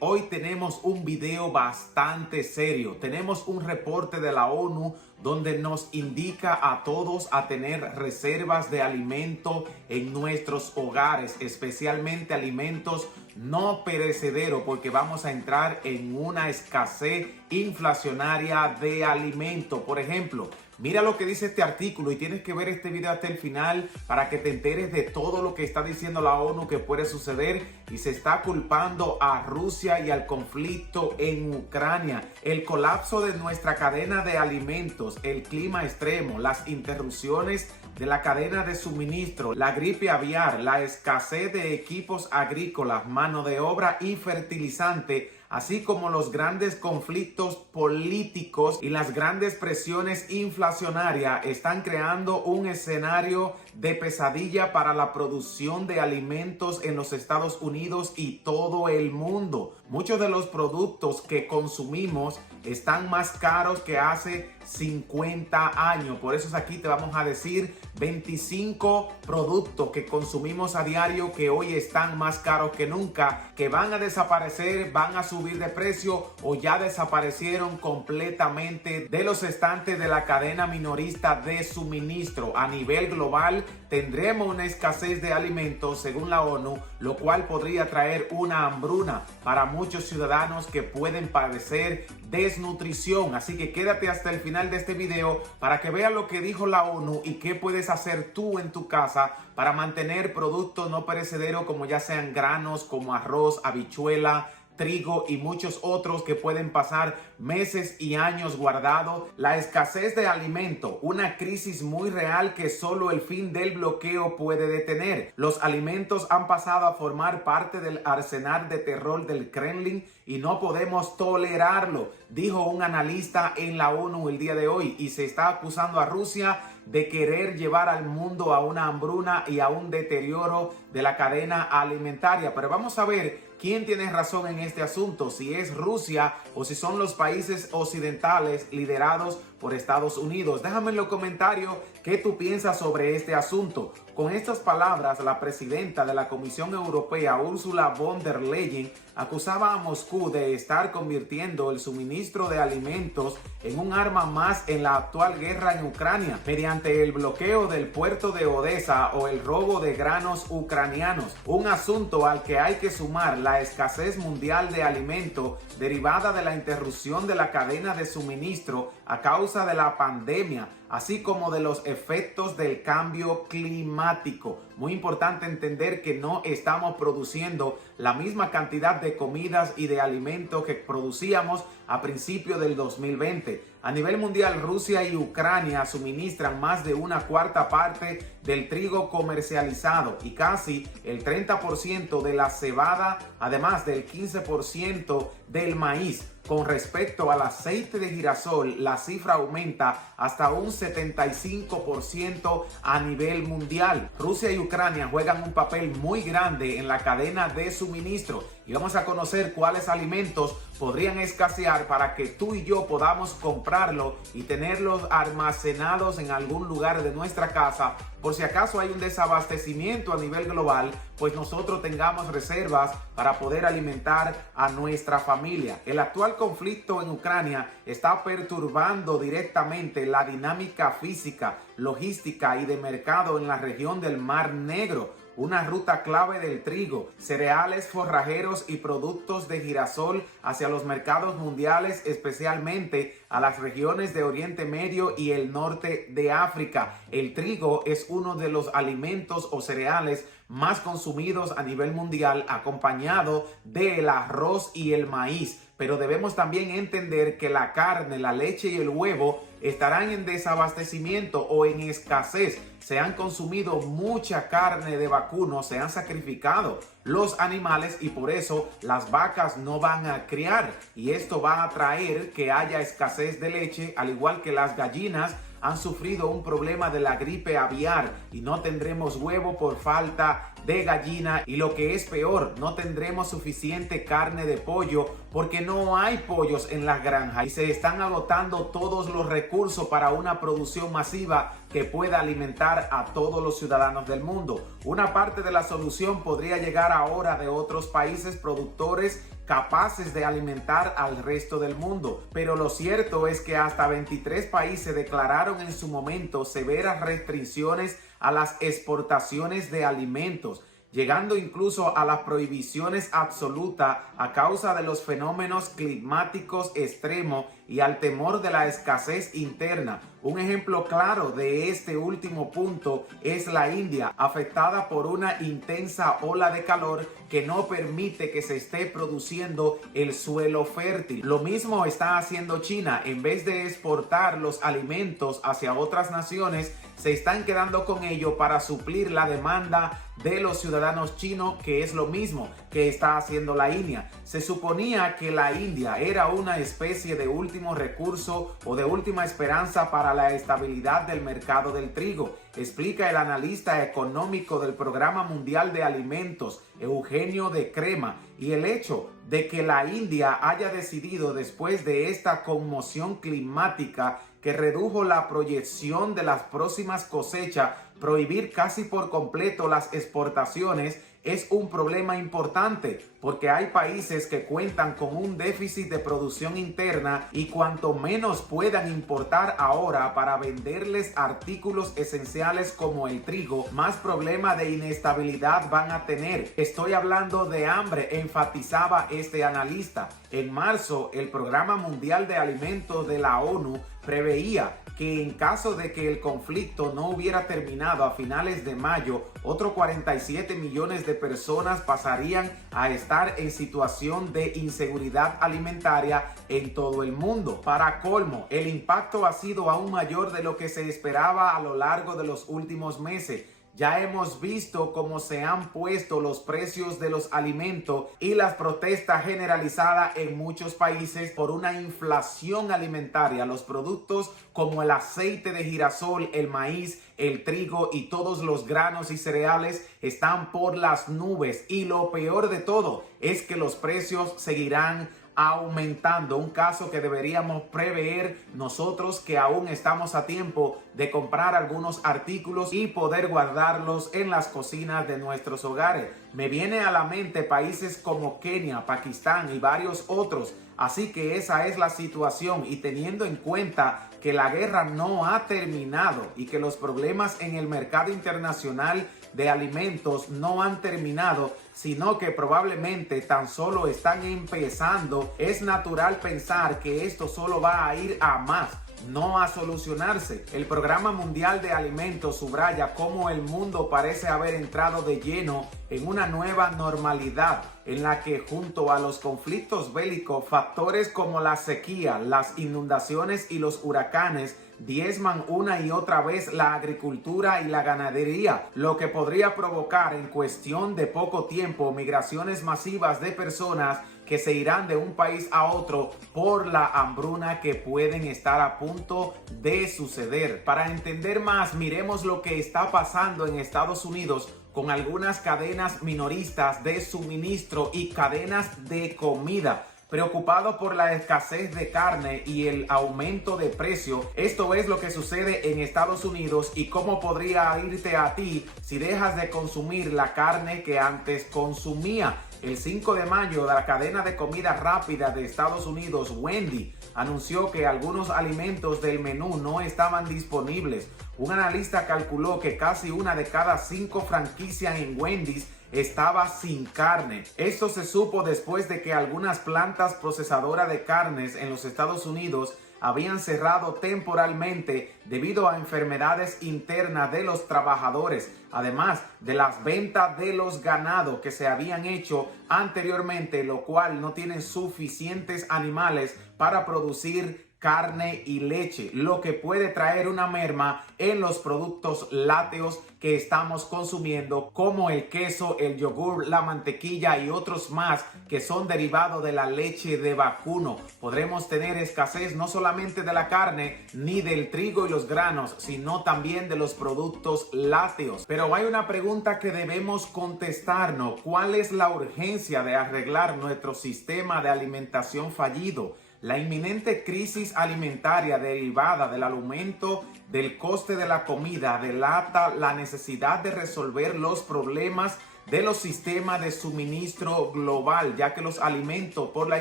Hoy tenemos un video bastante serio. Tenemos un reporte de la ONU donde nos indica a todos a tener reservas de alimento en nuestros hogares, especialmente alimentos no perecederos, porque vamos a entrar en una escasez inflacionaria de alimento. Por ejemplo, mira lo que dice este artículo y tienes que ver este video hasta el final para que te enteres de todo lo que está diciendo la ONU que puede suceder, y se está culpando a Rusia y al conflicto en Ucrania. El colapso de nuestra cadena de alimentos, el clima extremo, las interrupciones de la cadena de suministro, la gripe aviar, la escasez de equipos agrícolas, mano de obra y fertilizante, así como los grandes conflictos políticos y las grandes presiones inflacionarias están creando un escenario de pesadilla para la producción de alimentos en los Estados Unidos y todo el mundo. Muchos de los productos que consumimos están más caros que hace 50 años. Por eso aquí te vamos a decir 25 productos que consumimos a diario que hoy están más caros que nunca, que van a desaparecer, van a subir de precio o ya desaparecieron completamente de los estantes de la cadena minorista de suministro. A nivel global tendremos una escasez de alimentos según la ONU, lo cual podría traer una hambruna para muchos ciudadanos que pueden padecer desnutrición. Así que quédate hasta el final de este video para que veas lo que dijo la ONU y qué puedes hacer tú en tu casa para mantener productos no perecederos, como ya sean granos como arroz, habichuela, trigo y muchos otros que pueden pasar meses y años guardados. La escasez de alimento, una crisis muy real que solo el fin del bloqueo puede detener. Los alimentos han pasado a formar parte del arsenal de terror del Kremlin y no podemos tolerarlo, dijo un analista en la ONU el día de hoy, y se está acusando a Rusia de querer llevar al mundo a una hambruna y a un deterioro de la cadena alimentaria. Pero vamos a ver quién tiene razón en este asunto, si es Rusia o si son los países occidentales liderados por Estados Unidos. Déjame en los comentarios qué tú piensas sobre este asunto. Con estas palabras, la presidenta de la Comisión Europea, Ursula von der Leyen, acusaba a Moscú de estar convirtiendo el suministro de alimentos en un arma más en la actual guerra en Ucrania, mediante el bloqueo del puerto de Odessa o el robo de granos ucranianos. Un asunto al que hay que sumar la escasez mundial de alimento derivada de la interrupción de la cadena de suministro a causa de la pandemia, así como de los efectos del cambio climático. Muy importante entender que no estamos produciendo la misma cantidad de comidas y de alimentos que producíamos a principios del 2020. A nivel mundial, Rusia y Ucrania suministran más de una cuarta parte del trigo comercializado y casi el 30% de la cebada, además del 15% del maíz. Con respecto al aceite de girasol, la cifra aumenta hasta un 75% a nivel mundial. Rusia y Ucrania juegan un papel muy grande en la cadena de suministro y vamos a conocer cuáles alimentos podrían escasear para que tú y yo podamos comprarlo y tenerlos almacenados en algún lugar de nuestra casa, por si acaso hay un desabastecimiento a nivel global, pues nosotros tengamos reservas para poder alimentar a nuestra familia. El actual conflicto en Ucrania está perturbando directamente la dinámica física, logística y de mercado en la región del Mar Negro, una ruta clave del trigo, cereales, forrajeros y productos de girasol hacia los mercados mundiales, especialmente a las regiones de Oriente Medio y el norte de África. El trigo es uno de los alimentos o cereales más consumidos a nivel mundial, acompañado del arroz y el maíz. Pero debemos también entender que la carne, la leche y el huevo estarán en desabastecimiento o en escasez. Se han consumido mucha carne de vacuno, se han sacrificado los animales y por eso las vacas no van a criar. Y esto va a traer que haya escasez de leche, al igual que las gallinas han sufrido un problema de la gripe aviar y no tendremos huevo por falta de gallina, y lo que es peor, no tendremos suficiente carne de pollo porque no hay pollos en las granjas y se están agotando todos los recursos para una producción masiva que pueda alimentar a todos los ciudadanos del mundo. Una parte de la solución podría llegar ahora de otros países productores capaces de alimentar al resto del mundo. Pero lo cierto es que hasta 23 países declararon en su momento severas restricciones a las exportaciones de alimentos, llegando incluso a las prohibiciones absolutas a causa de los fenómenos climáticos extremos y al temor de la escasez interna. Un ejemplo claro de este último punto es la India, afectada por una intensa ola de calor que no permite que se esté produciendo el suelo fértil. Lo mismo está haciendo China. En vez de exportar los alimentos hacia otras naciones, se están quedando con ello para suplir la demanda de los ciudadanos chinos, que es lo mismo que está haciendo la India. Se suponía que la India era una especie de último recurso o de última esperanza para la estabilidad del mercado del trigo, explica el analista económico del Programa Mundial de Alimentos, Eugenio de Crema. Y el hecho de que la India haya decidido, después de esta conmoción climática que redujo la proyección de las próximas cosechas, prohibir casi por completo las exportaciones, es un problema importante, porque hay países que cuentan con un déficit de producción interna y cuanto menos puedan importar ahora para venderles artículos esenciales como el trigo, más problemas de inestabilidad van a tener. Estoy hablando de hambre, enfatizaba este analista. En marzo, el Programa Mundial de Alimentos de la ONU preveía que en caso de que el conflicto no hubiera terminado a finales de mayo, otros 47 millones de personas pasarían a estar en situación de inseguridad alimentaria en todo el mundo. Para colmo, el impacto ha sido aún mayor de lo que se esperaba a lo largo de los últimos meses. Ya hemos visto cómo se han puesto los precios de los alimentos y las protestas generalizadas en muchos países por una inflación alimentaria. Los productos como el aceite de girasol, el maíz, el trigo y todos los granos y cereales están por las nubes. Y lo peor de todo es que los precios seguirán aumentando, un caso que deberíamos prever nosotros, que aún estamos a tiempo de comprar algunos artículos y poder guardarlos en las cocinas de nuestros hogares. Me viene a la mente países como Kenia, Pakistán y varios otros. Así que esa es la situación, y teniendo en cuenta que la guerra no ha terminado y que los problemas en el mercado internacional de alimentos no han terminado, sino que probablemente tan solo están empezando, es natural pensar que esto solo va a ir a más, no a solucionarse. El Programa Mundial de Alimentos subraya cómo el mundo parece haber entrado de lleno en una nueva normalidad, en la que junto a los conflictos bélicos, factores como la sequía, las inundaciones y los huracanes diezman una y otra vez la agricultura y la ganadería, lo que podría provocar en cuestión de poco tiempo migraciones masivas de personas que se irán de un país a otro por la hambruna que pueden estar a punto de suceder. Para entender más, miremos lo que está pasando en Estados Unidos con algunas cadenas minoristas de suministro y cadenas de comida. Preocupado por la escasez de carne y el aumento de precio, esto es lo que sucede en Estados Unidos y cómo podría irte a ti si dejas de consumir la carne que antes consumía. El 5 de mayo, la cadena de comida rápida de Estados Unidos, Wendy, anunció que algunos alimentos del menú no estaban disponibles. Un analista calculó que casi una de cada 5 franquicias en Wendy's estaba sin carne. Esto se supo después de que algunas plantas procesadoras de carnes en los Estados Unidos habían cerrado temporalmente debido a enfermedades internas de los trabajadores, además de las ventas de los ganados que se habían hecho anteriormente, lo cual no tienen suficientes animales para producir carne y leche, lo que puede traer una merma en los productos lácteos que estamos consumiendo, como el queso, el yogur, la mantequilla y otros más que son derivados de la leche de vacuno. Podremos tener escasez no solamente de la carne ni del trigo y los granos, sino también de los productos lácteos. Pero hay una pregunta que debemos contestarnos: ¿cuál es la urgencia de arreglar nuestro sistema de alimentación fallido? La inminente crisis alimentaria derivada del aumento del coste de la comida delata la necesidad de resolver los problemas de los sistemas de suministro global, ya que los alimentos por la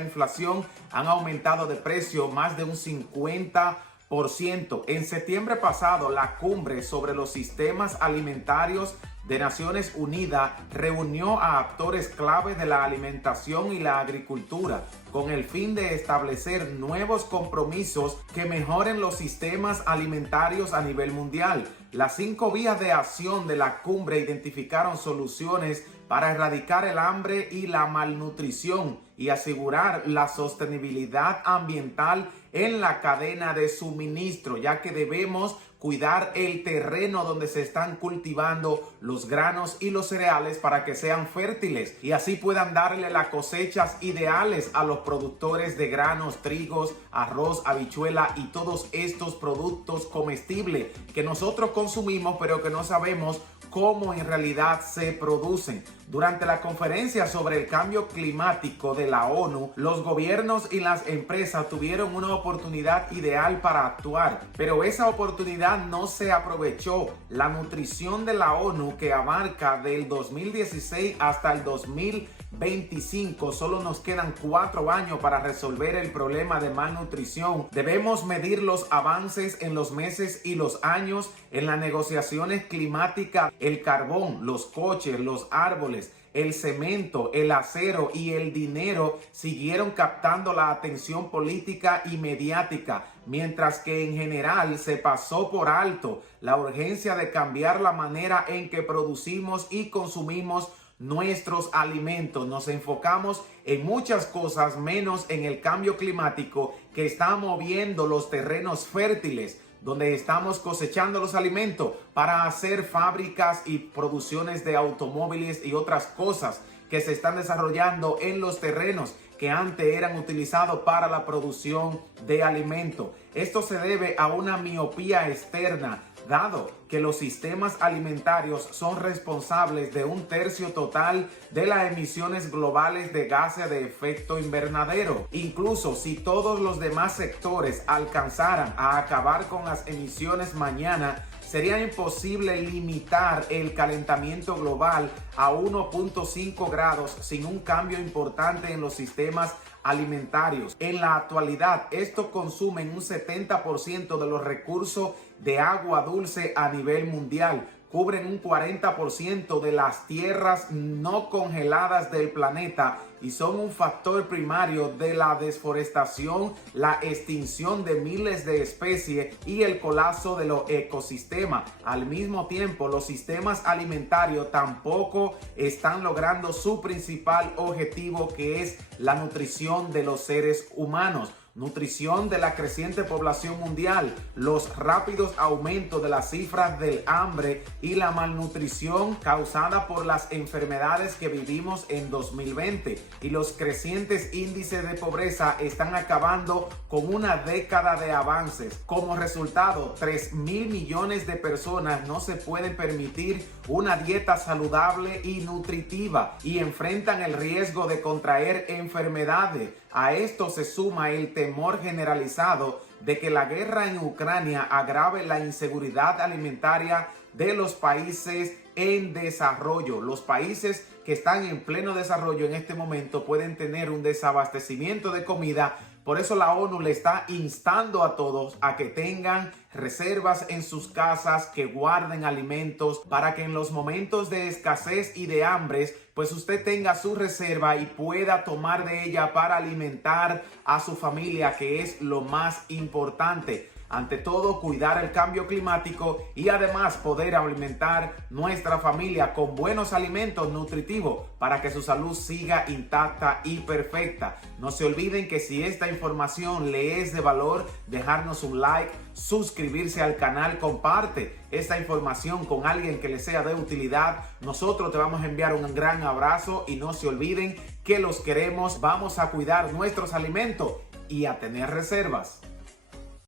inflación han aumentado de precio más de un 50%. En septiembre pasado, la cumbre sobre los sistemas alimentarios de Naciones Unidas reunió a actores clave de la alimentación y la agricultura con el fin de establecer nuevos compromisos que mejoren los sistemas alimentarios a nivel mundial. Las 5 vías de acción de la cumbre identificaron soluciones para erradicar el hambre y la malnutrición y asegurar la sostenibilidad ambiental en la cadena de suministro, ya que debemos cuidar el terreno donde se están cultivando los granos y los cereales para que sean fértiles y así puedan darle las cosechas ideales a los productores de granos, trigos, arroz, habichuela y todos estos productos comestibles que nosotros consumimos pero que no sabemos cómo en realidad se producen. Durante la conferencia sobre el cambio climático de la ONU, los gobiernos y las empresas tuvieron una oportunidad ideal para actuar, pero esa oportunidad no se aprovechó. La nutrición de la ONU, que abarca del 2016 hasta el 2025, solo nos quedan 4 años para resolver el problema de malnutrición. Debemos medir los avances en los meses y los años en las negociaciones climáticas. El carbón, los coches, los árboles, el cemento, el acero y el dinero siguieron captando la atención política y mediática, mientras que en general se pasó por alto la urgencia de cambiar la manera en que producimos y consumimos nuestros alimentos. Nos enfocamos en muchas cosas menos en el cambio climático que está moviendo los terrenos fértiles donde estamos cosechando los alimentos para hacer fábricas y producciones de automóviles y otras cosas que se están desarrollando en los terrenos que antes eran utilizados para la producción de alimentos. Esto se debe a una miopía externa, dado que los sistemas alimentarios son responsables de 1/3 total de las emisiones globales de gases de efecto invernadero. Incluso si todos los demás sectores alcanzaran a acabar con las emisiones mañana, sería imposible limitar el calentamiento global a 1.5 grados sin un cambio importante en los sistemas alimentarios. En la actualidad, estos consumen un 70% de los recursos de agua dulce a nivel mundial, cubren un 40% de las tierras no congeladas del planeta y son un factor primario de la desforestación, la extinción de miles de especies y el colapso de los ecosistemas. Al mismo tiempo, los sistemas alimentarios tampoco están logrando su principal objetivo, que es la nutrición de los seres humanos. Nutrición de la creciente población mundial, los rápidos aumentos de las cifras del hambre y la malnutrición causada por las enfermedades que vivimos en 2020 y los crecientes índices de pobreza están acabando con una década de avances. Como resultado, 3.000 millones de personas no se pueden permitir una dieta saludable y nutritiva y enfrentan el riesgo de contraer enfermedades. A esto se suma el temor generalizado de que la guerra en Ucrania agrave la inseguridad alimentaria de los países en desarrollo. Los países que están en pleno desarrollo en este momento pueden tener un desabastecimiento de comida. Por eso la ONU le está instando a todos a que tengan reservas en sus casas, que guarden alimentos para que en los momentos de escasez y de hambre, pues usted tenga su reserva y pueda tomar de ella para alimentar a su familia, que es lo más importante. Ante todo, cuidar el cambio climático y además poder alimentar nuestra familia con buenos alimentos nutritivos para que su salud siga intacta y perfecta. No se olviden que si esta información le es de valor, dejarnos un like, suscribirse al canal, comparte esta información con alguien que le sea de utilidad. Nosotros te vamos a enviar un gran abrazo y no se olviden que los queremos. Vamos a cuidar nuestros alimentos y a tener reservas.